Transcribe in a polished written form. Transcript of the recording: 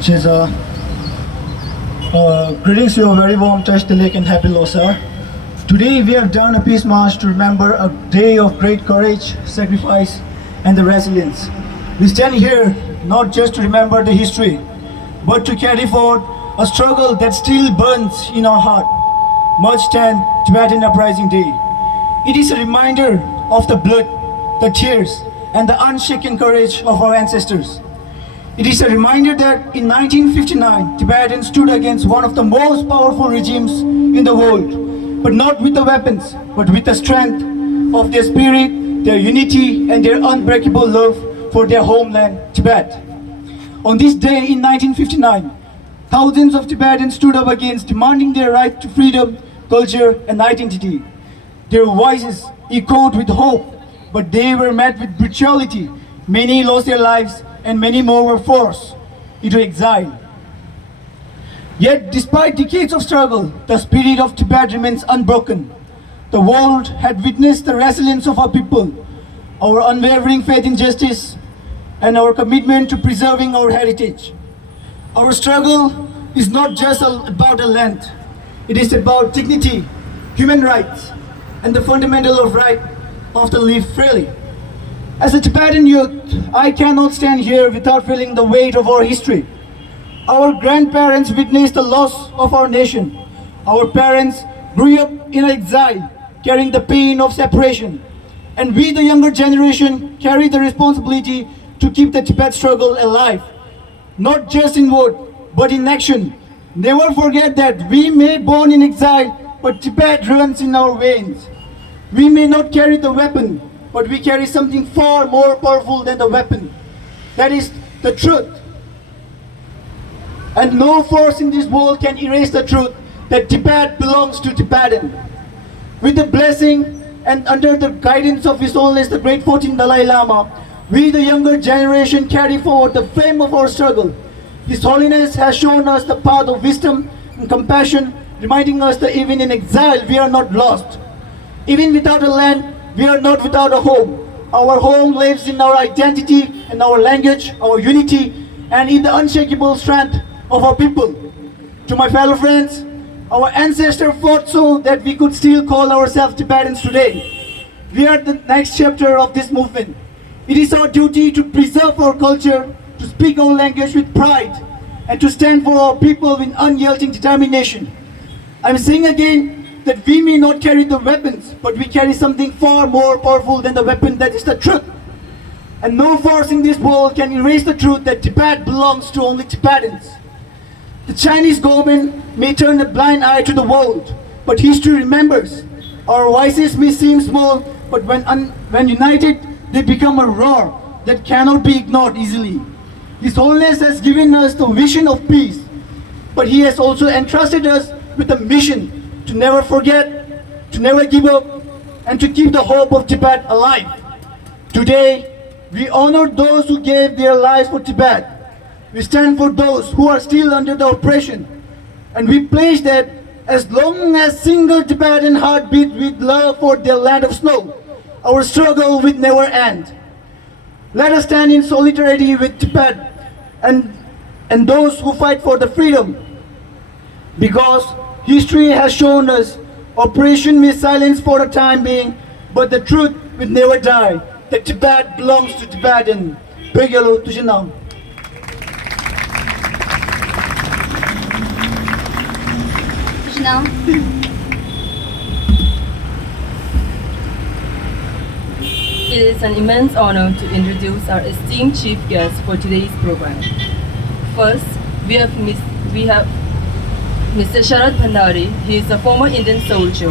Cheza. Greetings to you, a very warm Tashdalik and happy Losar. Today we have done a peace march to remember a day of great courage, sacrifice and the resilience. We stand here not just to remember the history, but to carry forward a struggle that still burns in our heart. March 10, Tibetan Uprising Day. It is a reminder of the blood, the tears and the unshaken courage of our ancestors. It is a reminder that in 1959, Tibetans stood against one of the most powerful regimes in the world, but not with the weapons, but with the strength of their spirit, their unity, and their unbreakable love for their homeland, Tibet. On this day in 1959, thousands of Tibetans stood up against demanding their right to freedom, culture, and identity. Their voices echoed with hope, but they were met with brutality. Many lost their lives, and many more were forced into exile. Yet, despite decades of struggle, the spirit of Tibet remains unbroken. The world had witnessed the resilience of our people, our unwavering faith in justice, and our commitment to preserving our heritage. Our struggle is not just about a land. It is about dignity, human rights, and the fundamental of right of to live freely. As a Tibetan youth, I cannot stand here without feeling the weight of our history. Our grandparents witnessed the loss of our nation. Our parents grew up in exile, carrying the pain of separation. And we, the younger generation, carry the responsibility to keep the Tibet struggle alive, not just in word, but in action. Never forget that we may be born in exile, but Tibet runs in our veins. We may not carry the weapon, but we carry something far more powerful than the weapon. That is the truth. And no force in this world can erase the truth that Tibet belongs to Tibetan. With the blessing and under the guidance of His Holiness the Great 14th Dalai Lama, we the younger generation carry forward the flame of our struggle. His Holiness has shown us the path of wisdom and compassion, reminding us that even in exile we are not lost. Even without a land, we are not without a home. Our home lives in our identity, in our language, our unity, and in the unshakable strength of our people. To my fellow friends, our ancestors fought so that we could still call ourselves Tibetans today. We are the next chapter of this movement. It is our duty to preserve our culture, to speak our language with pride, and to stand for our people with unyielding determination. I'm saying again, that we may not carry the weapons, but we carry something far more powerful than the weapon, that is the truth. And no force in this world can erase the truth that Tibet belongs to only Tibetans. The Chinese government may turn a blind eye to the world, but history remembers. Our voices may seem small, but when united, they become a roar that cannot be ignored easily. His Holiness has given us the vision of peace, but He has also entrusted us with a mission to never forget, to never give up, and to keep the hope of Tibet alive. Today, we honor those who gave their lives for Tibet. We stand for those who are still under the oppression. And we pledge that as long as single Tibetan heart beats with love for their land of snow, our struggle will never end. Let us stand in solidarity with Tibet and those who fight for the freedom. Because history has shown us oppression may silence for the time being, but the truth will never die. That Tibet belongs to Tibetan. Pegelo Tushinam. Tushinam. It is an immense honor to introduce our esteemed chief guest for today's program. First, we have Mr. Sharat Bhandari. He is a former Indian soldier